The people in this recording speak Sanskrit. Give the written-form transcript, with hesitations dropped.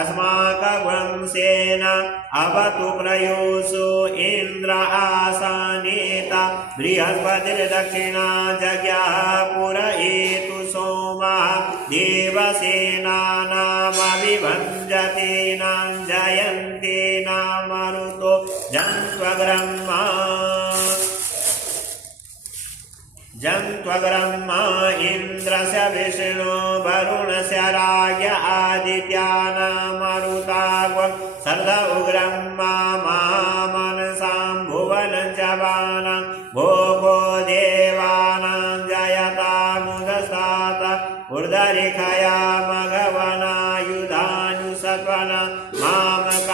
अस्माकवंशेन अवतु प्रयोसो इन्द्र आसनेता बृहस्पतिर्दक्षिणा जज्ञाह पुरयेतु सोमा देवसेनानामभिभञ्जतीनां जयन्तीनामरुतो जन्त्वग्रह्मा जन्त्वग्रह्मा इन्द्रस्य विष्णु वरुणस्य राज्ञ आदित्यानामरुताव सर्द उग्रह्मा मनसां भुवनजवानां भोगो देवानां जयतामुदसात उर्धरिखया मघवनायुधानुसत्वना मामका